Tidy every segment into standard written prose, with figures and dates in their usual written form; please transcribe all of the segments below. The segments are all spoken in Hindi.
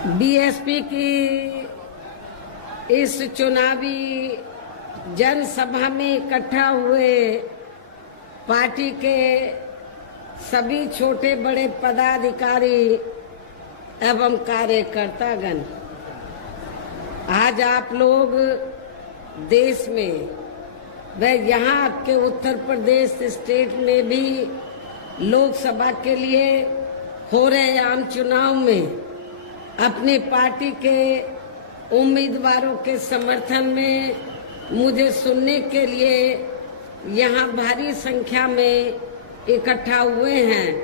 बीएसपी की इस चुनावी जनसभा में इकट्ठा हुए पार्टी के सभी छोटे बड़े पदाधिकारी एवं कार्यकर्तागण, आज आप लोग देश में व यहाँ आपके उत्तर प्रदेश स्टेट में भी लोकसभा के लिए हो रहे आम चुनाव में अपनी पार्टी के उम्मीदवारों के समर्थन में मुझे सुनने के लिए यहाँ भारी संख्या में इकट्ठा हुए हैं,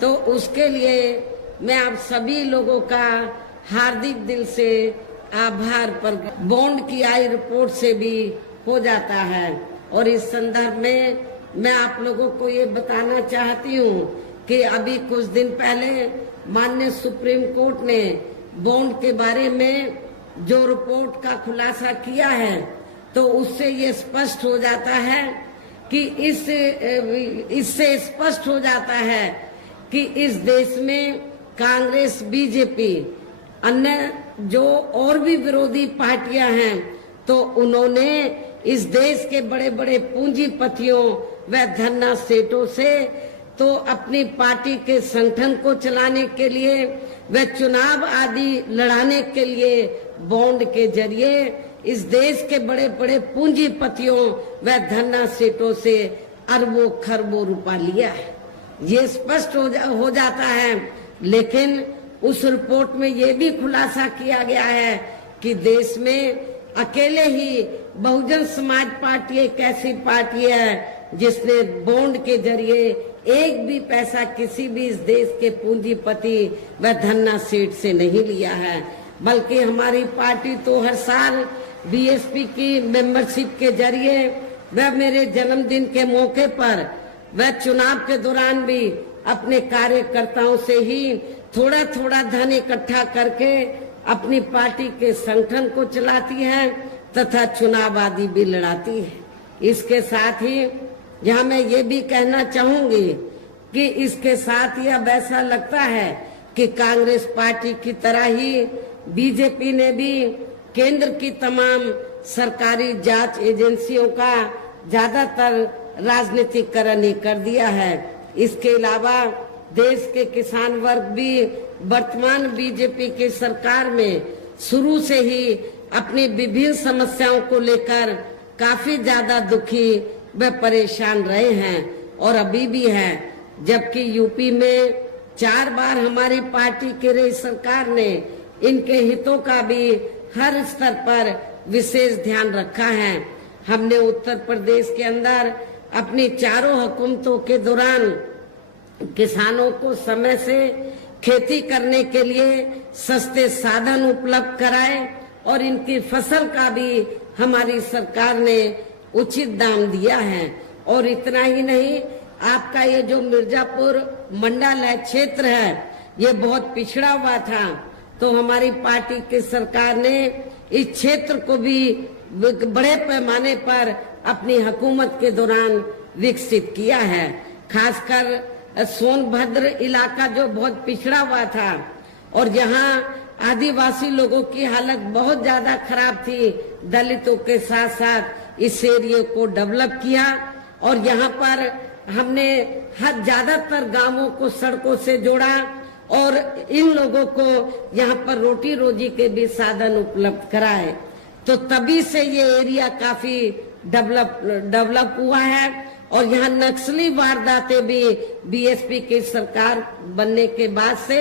तो उसके लिए मैं आप सभी लोगों का हार्दिक दिल से आभार पर बॉन्ड की आई रिपोर्ट से भी हो जाता है। और इस संदर्भ में मैं आप लोगों को ये बताना चाहती हूँ कि अभी कुछ दिन पहले माननीय सुप्रीम कोर्ट ने बॉन्ड के बारे में जो रिपोर्ट का खुलासा किया है, तो उससे ये स्पष्ट हो जाता है कि इससे स्पष्ट हो जाता है कि इस देश में कांग्रेस, बीजेपी, अन्य जो और भी विरोधी पार्टियां हैं, तो उन्होंने इस देश के बड़े बड़े पूंजीपतियों व धन्ना सेठों से तो अपनी पार्टी के संगठन को चलाने के लिए व चुनाव आदि लड़ाने के लिए बॉन्ड के जरिए इस देश के बड़े बड़े पूंजीपतियों व धन्ना सेठों से अरबों खरबों रुपया लिया है। ये स्पष्ट हो जाता है। लेकिन उस रिपोर्ट में ये भी खुलासा किया गया है कि देश में अकेले ही बहुजन समाज पार्टी एक ऐसी पार्टी है जिसने बॉन्ड के जरिए एक भी पैसा किसी भी इस देश के पूंजीपति व धन्ना सेठ से नहीं लिया है, बल्कि हमारी पार्टी तो हर साल बीएसपी की मेंबरशिप के जरिए व मेरे जन्मदिन के मौके पर व चुनाव के दौरान भी अपने कार्यकर्ताओं से ही थोड़ा थोड़ा धन इकट्ठा करके अपनी पार्टी के संगठन को चलाती है तथा चुनाव आदि भी लड़ाती है। इसके साथ ही यहाँ मैं ये भी कहना चाहूंगी कि इसके साथ ही अब ऐसा लगता है कि कांग्रेस पार्टी की तरह ही बीजेपी ने भी केंद्र की तमाम सरकारी जांच एजेंसियों का ज्यादातर राजनीतिकरण ही कर दिया है। इसके अलावा देश के किसान वर्ग भी वर्तमान बीजेपी की सरकार में शुरू से ही अपनी विभिन्न समस्याओं को लेकर काफी ज्यादा दुखी व परेशान रहे हैं और अभी भी हैं। जबकि यूपी में 4 बार हमारी पार्टी की रही सरकार ने इनके हितों का भी हर स्तर पर विशेष ध्यान रखा है। हमने उत्तर प्रदेश के अंदर अपनी चारों हुकूमतों के दौरान किसानों को समय से खेती करने के लिए सस्ते साधन उपलब्ध कराए और इनकी फसल का भी हमारी सरकार ने उचित दाम दिया है। और इतना ही नहीं, आपका ये जो मिर्जापुर मंडल है, क्षेत्र है, ये बहुत पिछड़ा हुआ था, तो हमारी पार्टी की सरकार ने इस क्षेत्र को भी बड़े पैमाने पर अपनी हुकूमत के दौरान विकसित किया है। खासकर सोनभद्र इलाका जो बहुत पिछड़ा हुआ था और यहाँ आदिवासी लोगों की हालत बहुत ज्यादा खराब थी, दलितों के साथ साथ इस एरिया को डेवलप किया और यहाँ पर हमने हर ज्यादातर गांवों को सड़कों से जोड़ा और इन लोगों को यहाँ पर रोटी रोजी के भी साधन उपलब्ध कराए। तो तभी से ये एरिया काफी डेवलप हुआ है और यहाँ नक्सली वारदातें भी बीएसपी की सरकार बनने के बाद से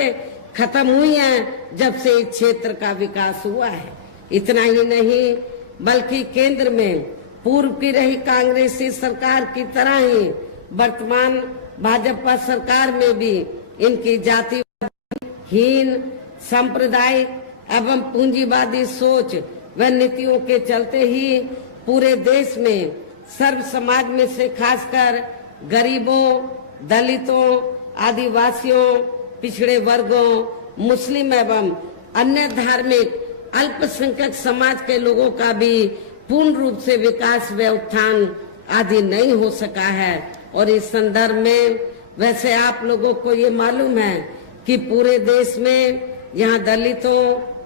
खत्म हुई हैं, जब से इस क्षेत्र का विकास हुआ है। इतना ही नहीं, बल्कि केंद्र में पूर्व की रही कांग्रेसी सरकार की तरह ही वर्तमान भाजपा सरकार में भी इनकी जातिहीन, सांप्रदायिक एवं पूंजीवादी सोच व नीतियों के चलते ही पूरे देश में सर्व समाज में से खासकर गरीबों, दलितों, आदिवासियों, पिछड़े वर्गों, मुस्लिम एवं अन्य धार्मिक अल्पसंख्यक समाज के लोगों का भी पूर्ण रूप से विकास व उत्थान आदि नहीं हो सका है। और इस संदर्भ में वैसे आप लोगों को ये मालूम है कि पूरे देश में यहाँ दलितों,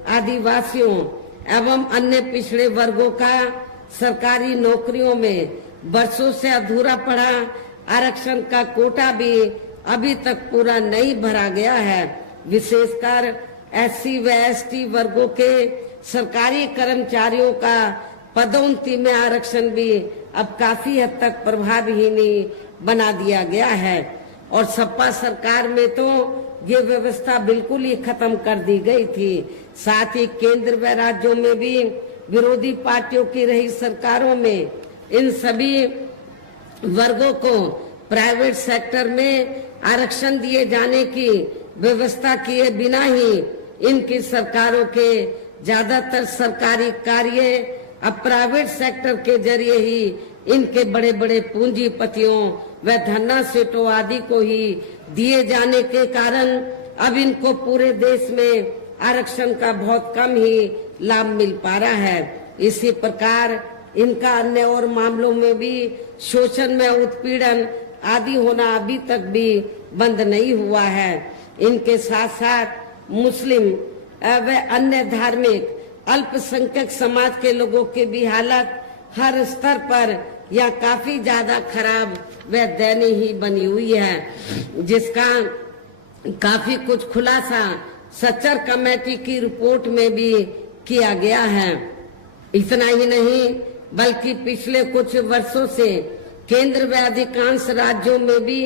आदिवासियों एवं अन्य पिछड़े वर्गों का सरकारी नौकरियों में वर्षों से अधूरा पड़ा आरक्षण का कोटा भी अभी तक पूरा नहीं भरा गया है। विशेषकर एससी व एसटी वर्गों के सरकारी कर्मचारियों का पदोन्नति में आरक्षण भी अब काफी हद तक प्रभावहीन बना दिया गया है और सपा सरकार में तो ये व्यवस्था बिल्कुल ही खत्म कर दी गई थी। साथ ही केंद्र व राज्यों में भी विरोधी पार्टियों की रही सरकारों में इन सभी वर्गों को प्राइवेट सेक्टर में आरक्षण दिए जाने की व्यवस्था किए बिना ही इनकी सरकारों के ज्यादातर सरकारी कार्य अब प्राइवेट सेक्टर के जरिए ही इनके बड़े बड़े पूंजीपतियों व धन्ना सेठों आदि को ही दिए जाने के कारण अब इनको पूरे देश में आरक्षण का बहुत कम ही लाभ मिल पा रहा है। इसी प्रकार इनका अन्य और मामलों में भी शोषण में उत्पीड़न आदि होना अभी तक भी बंद नहीं हुआ है। इनके साथ साथ मुस्लिम व अन्य धार्मिक अल्पसंख्यक समाज के लोगों की भी हालत हर स्तर पर या काफी ज्यादा खराब व दयनीय ही बनी हुई है, जिसका काफी कुछ खुलासा सच्चर कमेटी की रिपोर्ट में भी किया गया है। इतना ही नहीं बल्कि पिछले कुछ वर्षों से केंद्र व अधिकांश राज्यों में भी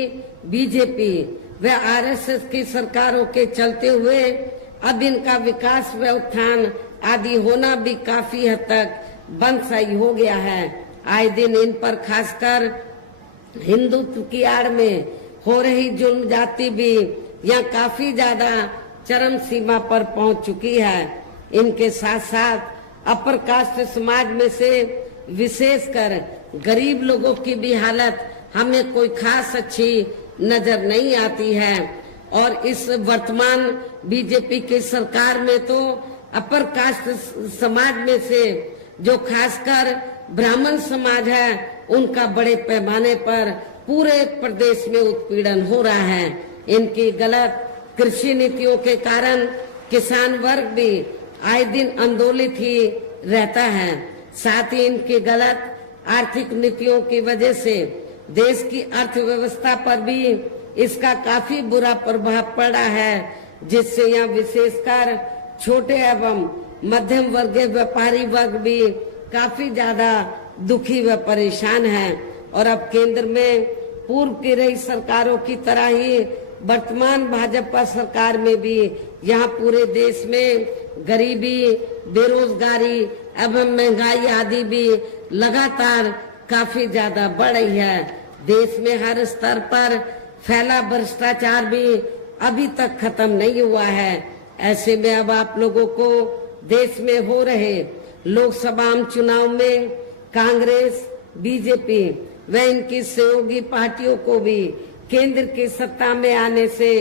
बीजेपी व आरएसएस की सरकारों के चलते हुए अब इनका विकास व उत्थान आदि होना भी काफी हद तक बंद सही हो गया है। आए दिन इन पर खासकर हिंदुत्व की आड़ में हो रही जुल्म जाति भी यहाँ काफी ज्यादा चरम सीमा पर पहुंच चुकी है। इनके साथ साथ अपर कास्ट समाज में से विशेषकर गरीब लोगों की भी हालत हमें कोई खास अच्छी नजर नहीं आती है और इस वर्तमान बीजेपी की सरकार में तो अपर कास्ट समाज में से जो खासकर ब्राह्मण समाज है उनका बड़े पैमाने पर पूरे प्रदेश में उत्पीड़न हो रहा है। इनकी गलत कृषि नीतियों के कारण किसान वर्ग भी आए दिन आंदोलित ही रहता है। साथ ही इनकी गलत आर्थिक नीतियों की वजह से देश की अर्थव्यवस्था पर भी इसका काफी बुरा प्रभाव पड़ा है, जिससे यहाँ विशेषकर छोटे एवं मध्यम वर्गीय व्यापारी वर्ग भी काफी ज्यादा दुखी व परेशान है। और अब केंद्र में पूर्व की रही सरकारों की तरह ही वर्तमान भाजपा सरकार में भी यहाँ पूरे देश में गरीबी, बेरोजगारी एवं महंगाई आदि भी लगातार काफी ज्यादा बढ़ रही है। देश में हर स्तर पर फैला भ्रष्टाचार भी अभी तक खत्म नहीं हुआ है। ऐसे में अब आप लोगों को देश में हो रहे लोकसभा चुनाव में कांग्रेस, बीजेपी व इनकी सहयोगी पार्टियों को भी केंद्र की सत्ता में आने से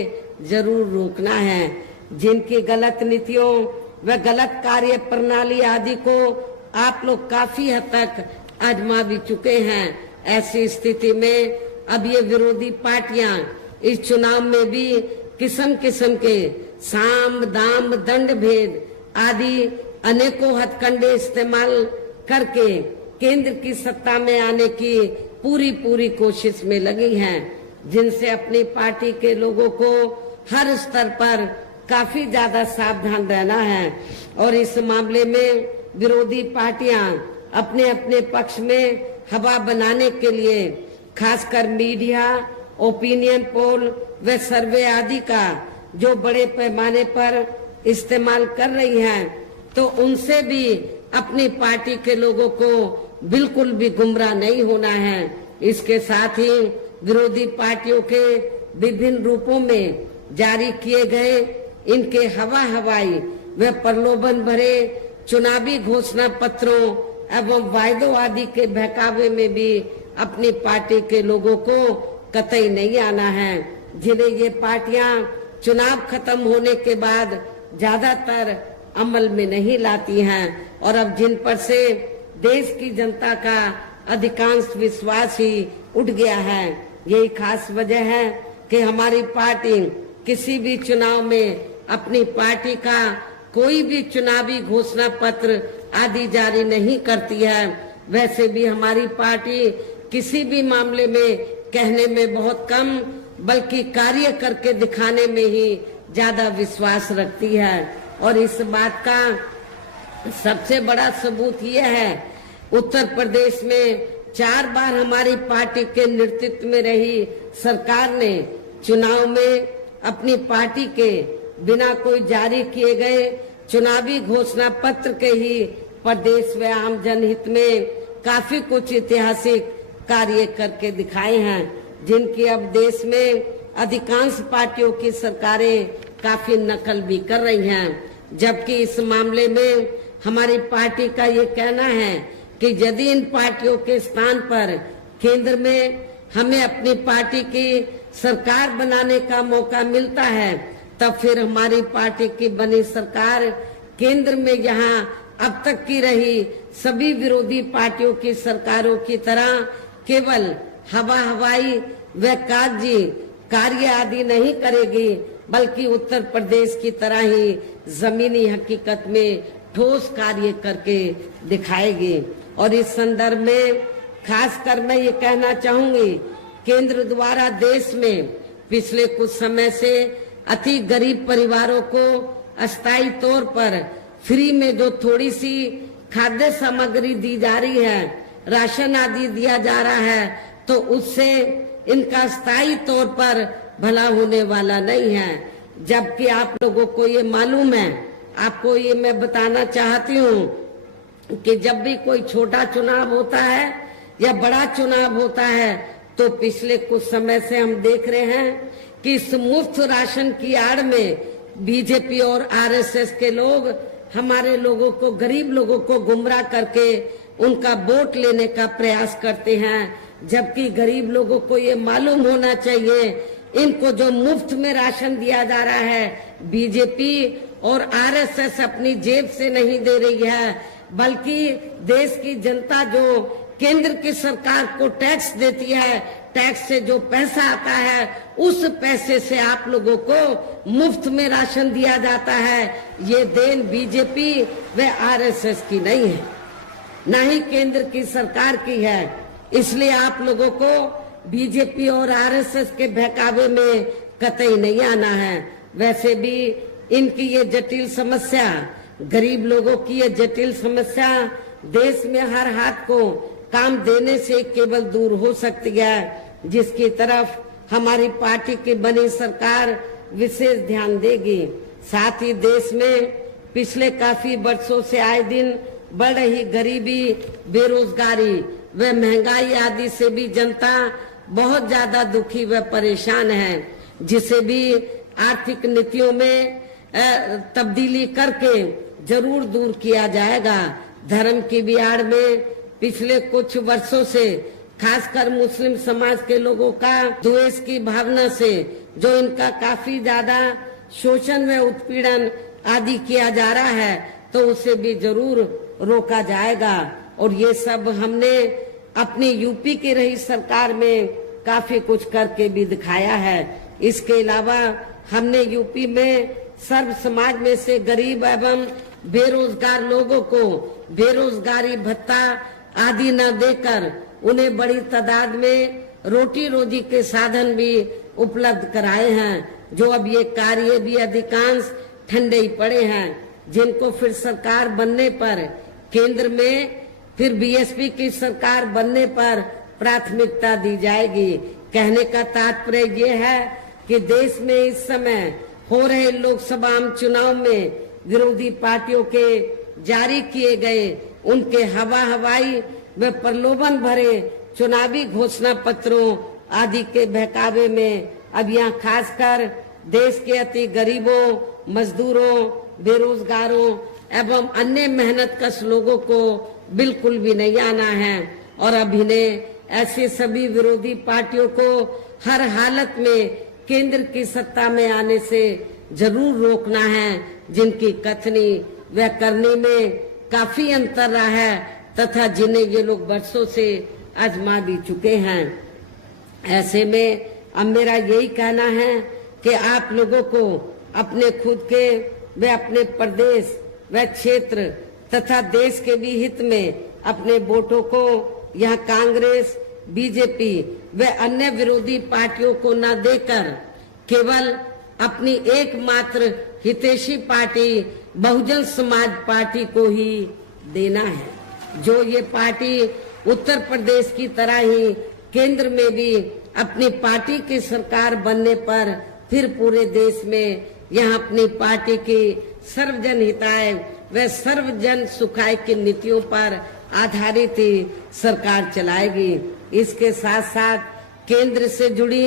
जरूर रोकना है। जिनकी गलत नीतियों व गलत कार्य प्रणाली आदि को आप लोग काफी हद तक आजमा भी चुके हैं। ऐसी स्थिति में अब ये विरोधी पार्टियां इस चुनाव में भी किस्म किस्म के साम, दाम, दंड भेद आदि अनेकों हथकंडे इस्तेमाल करके केंद्र की सत्ता में आने की पूरी कोशिश में लगी हैं, जिनसे अपनी पार्टी के लोगों को हर स्तर पर काफी ज्यादा सावधान रहना है। और इस मामले में विरोधी पार्टियां अपने अपने पक्ष में हवा बनाने के लिए खासकर मीडिया, ओपिनियन पोल व सर्वे आदि का जो बड़े पैमाने पर इस्तेमाल कर रही हैं, तो उनसे भी अपनी पार्टी के लोगों को बिल्कुल भी गुमराह नहीं होना है। इसके साथ ही विरोधी पार्टियों के विभिन्न रूपों में जारी किए गए इनके हवाई व प्रलोभन भरे चुनावी घोषणा पत्रों एवं वायदों आदि के बहकावे में भी अपनी पार्टी के लोगों को कतई नहीं आना है, जिन्हें ये पार्टियां चुनाव खत्म होने के बाद ज्यादातर अमल में नहीं लाती हैं और अब जिन पर से देश की जनता का अधिकांश विश्वास ही उठ गया है। यही खास वजह है कि हमारी पार्टी किसी भी चुनाव में अपनी पार्टी का कोई भी चुनावी घोषणा पत्र आदि जारी नहीं करती है। वैसे भी हमारी पार्टी किसी भी मामले में कहने में बहुत कम बल्कि कार्य करके दिखाने में ही ज्यादा विश्वास रखती है। और इस बात का सबसे बड़ा सबूत यह है, उत्तर प्रदेश में 4 बार हमारी पार्टी के नेतृत्व में रही सरकार ने चुनाव में अपनी पार्टी के बिना कोई जारी किए गए चुनावी घोषणा पत्र के ही प्रदेश व आम जनहित में काफी कुछ ऐतिहासिक कार्य करके दिखाए हैं, जिनकी अब देश में अधिकांश पार्टियों की सरकारें काफी नकल भी कर रही हैं। जबकि इस मामले में हमारी पार्टी का ये कहना है कि यदि इन पार्टियों के स्थान पर केंद्र में हमें अपनी पार्टी की सरकार बनाने का मौका मिलता है, तब फिर हमारी पार्टी की बनी सरकार केंद्र में यहाँ अब तक की रही सभी विरोधी पार्टियों की सरकारों की तरह केवल हवाई व कागजी कार्य आदि नहीं करेगी, बल्कि उत्तर प्रदेश की तरह ही जमीनी हकीकत में ठोस कार्य करके दिखाएगी। और इस संदर्भ में खासकर मैं ये कहना चाहूंगी, केंद्र द्वारा देश में पिछले कुछ समय से अति गरीब परिवारों को अस्थायी तौर पर फ्री में जो थोड़ी सी खाद्य सामग्री दी जा रही है, राशन आदि दिया जा रहा है, तो उससे इनका स्थायी तौर पर भला होने वाला नहीं है। जबकि आप लोगों को ये मालूम है, आपको ये मैं बताना चाहती हूँ कि जब भी कोई छोटा चुनाव होता है या बड़ा चुनाव होता है, तो पिछले कुछ समय से हम देख रहे हैं कि इस मुफ्त राशन की आड़ में बीजेपी और आरएसएस के लोग हमारे लोगों को, गरीब लोगों को गुमराह करके उनका वोट लेने का प्रयास करते हैं। जबकि गरीब लोगों को ये मालूम होना चाहिए, इनको जो मुफ्त में राशन दिया जा रहा है, बीजेपी और आरएसएस अपनी जेब से नहीं दे रही है, बल्कि देश की जनता जो केंद्र की सरकार को टैक्स देती है, टैक्स से जो पैसा आता है, उस पैसे से आप लोगों को मुफ्त में राशन दिया जाता है। ये देन बीजेपी व आरएसएस की नहीं है, न ही केंद्र की सरकार की है। इसलिए आप लोगों को बीजेपी और आरएसएस के बहकावे में कतई नहीं आना है। वैसे भी इनकी ये जटिल समस्या, गरीब लोगों की ये जटिल समस्या देश में हर हाथ को काम देने से केवल दूर हो सकती है, जिसकी तरफ हमारी पार्टी की बनी सरकार विशेष ध्यान देगी। साथ ही देश में पिछले काफी वर्षों से आए दिन बढ़ रही गरीबी, बेरोजगारी व महंगाई आदि से भी जनता बहुत ज्यादा दुखी व परेशान है, जिसे भी आर्थिक नीतियों में तब्दीली करके जरूर दूर किया जाएगा। धर्म की भी आड़ में पिछले कुछ वर्षों से खासकर मुस्लिम समाज के लोगों का द्वेष की भावना से जो इनका काफी ज्यादा शोषण व उत्पीड़न आदि किया जा रहा है, तो उसे भी जरूर रोका जाएगा। और ये सब हमने अपनी यूपी की रही सरकार में काफी कुछ करके भी दिखाया है। इसके अलावा हमने यूपी में सर्व समाज में से गरीब एवं बेरोजगार लोगों को बेरोजगारी भत्ता आदि न देकर उन्हें बड़ी तादाद में रोटी रोजी के साधन भी उपलब्ध कराए हैं, जो अब ये कार्य भी अधिकांश ठंडे ही पड़े हैं, जिनको फिर सरकार बनने पर केंद्र में फिर बीएसपी की सरकार बनने पर प्राथमिकता दी जाएगी। कहने का तात्पर्य ये है कि देश में इस समय हो रहे लोकसभा चुनाव में विरोधी पार्टियों के जारी किए गए उनके हवाई व प्रलोभन भरे चुनावी घोषणा पत्रों आदि के बहकावे में अब यहाँ खासकर देश के अति गरीबों, मजदूरों, बेरोजगारों एवं अन्य मेहनतकश लोगों को बिल्कुल भी नहीं आना है। और अब इन्हें ऐसे सभी विरोधी पार्टियों को हर हालत में केंद्र की सत्ता में आने से जरूर रोकना है, जिनकी कथनी व करने में काफी अंतर रहा है तथा जिन्हें ये लोग वर्षों से आजमा भी चुके हैं। ऐसे में अब मेरा यही कहना है कि आप लोगों को अपने खुद के व अपने प्रदेश व क्षेत्र तथा देश के भी हित में अपने वोटों को यह कांग्रेस, बीजेपी व अन्य विरोधी पार्टियों को न देकर केवल अपनी एकमात्र हितैषी पार्टी बहुजन समाज पार्टी को ही देना है। जो ये पार्टी उत्तर प्रदेश की तरह ही केंद्र में भी अपनी पार्टी की सरकार बनने पर फिर पूरे देश में यहाँ अपनी पार्टी की सर्वजन हिताय व सर्वजन सुखाय की नीतियों पर आधारित ही सरकार चलाएगी। इसके साथ साथ केंद्र से जुड़ी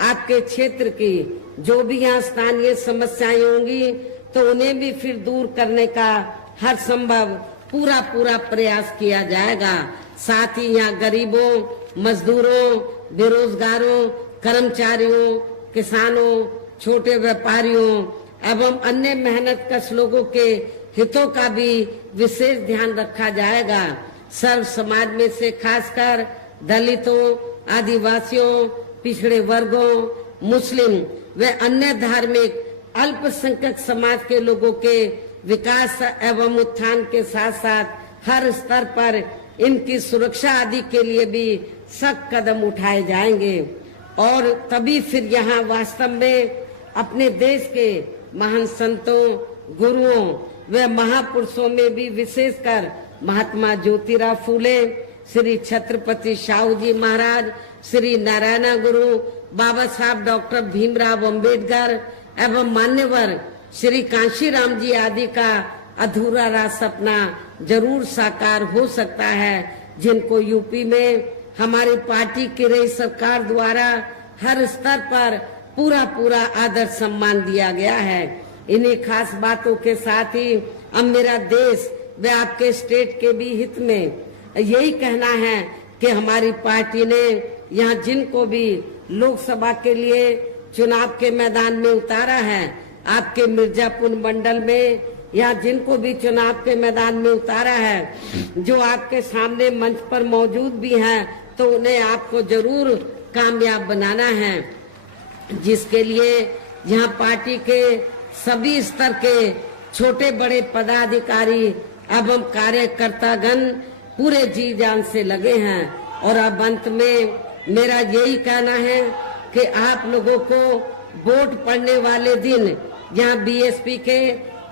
आपके क्षेत्र की जो भी यहाँ स्थानीय समस्याएं होंगी तो उन्हें भी फिर दूर करने का हर संभव पूरा प्रयास किया जाएगा। साथ ही यहाँ गरीबों, मजदूरों, बेरोजगारों, कर्मचारियों, किसानों, छोटे व्यापारियों एवं अन्य मेहनतकश लोगों के हितों का भी विशेष ध्यान रखा जाएगा। सर्व समाज में से खासकर दलितों, आदिवासियों, पिछड़े वर्गों, मुस्लिम व अन्य धार्मिक अल्पसंख्यक समाज के लोगों के विकास एवं उत्थान के साथ साथ हर स्तर पर इनकी सुरक्षा आदि के लिए भी सख्त कदम उठाए जाएंगे और तभी फिर यहाँ वास्तव में अपने देश के महान संतों, गुरुओं व महापुरुषों में भी विशेषकर महात्मा ज्योतिराव फूले, श्री छत्रपति शाहू जी महाराज, श्री नारायण गुरु, बाबा साहब डॉक्टर भीमराव अंबेडकर एवं मान्यवर श्री कांशीराम जी आदि का अधूरा रहा सपना जरूर साकार हो सकता है, जिनको यूपी में हमारी पार्टी की रही सरकार द्वारा हर स्तर पर पूरा आदर सम्मान दिया गया है। इन्हीं खास बातों के साथ ही अब मेरा देश व आपके स्टेट के भी हित में यही कहना है कि हमारी पार्टी ने यहाँ जिनको भी लोकसभा के लिए चुनाव के मैदान में उतारा है, आपके मिर्जापुर मंडल में यहाँ जिनको भी चुनाव के मैदान में उतारा है, जो आपके सामने मंच पर मौजूद भी हैं, तो उन्हें आपको जरूर कामयाब बनाना है, जिसके लिए यहाँ पार्टी के सभी स्तर के छोटे बड़े पदाधिकारी एवं कार्यकर्तागण पूरे जी जान से लगे हैं। और अब अंत में मेरा यही कहना है कि आप लोगों को वोट पड़ने वाले दिन यहाँ बीएसपी के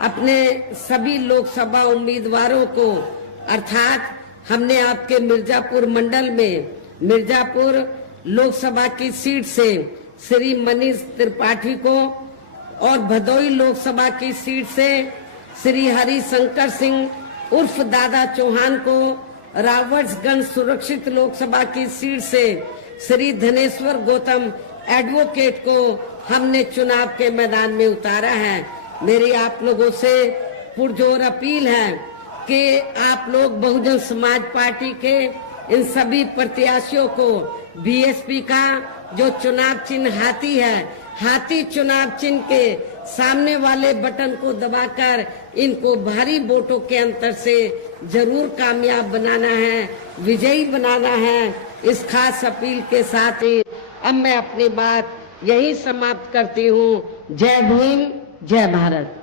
अपने सभी लोकसभा उम्मीदवारों को अर्थात हमने आपके मिर्जापुर मंडल में मिर्जापुर लोकसभा की सीट से श्री मनीष त्रिपाठी को और भदोई लोकसभा की सीट से श्री हरिशंकर सिंह उर्फ दादा चौहान को, रावर्ट्सगंज सुरक्षित लोकसभा की सीट से श्री धनेश्वर गौतम एडवोकेट को हमने चुनाव के मैदान में उतारा है। मेरी आप लोगों से पुरजोर अपील है कि आप लोग बहुजन समाज पार्टी के इन सभी प्रत्याशियों को बीएसपी का जो चुनाव चिन्ह हाथी है, हाथी चुनाव चिन्ह के सामने वाले बटन को दबाकर इनको भारी वोटों के अंतर से जरूर कामयाब बनाना है, विजयी बनाना है। इस खास अपील के साथ ही अब मैं अपनी बात यही समाप्त करती हूँ। जय भीम, जय भारत।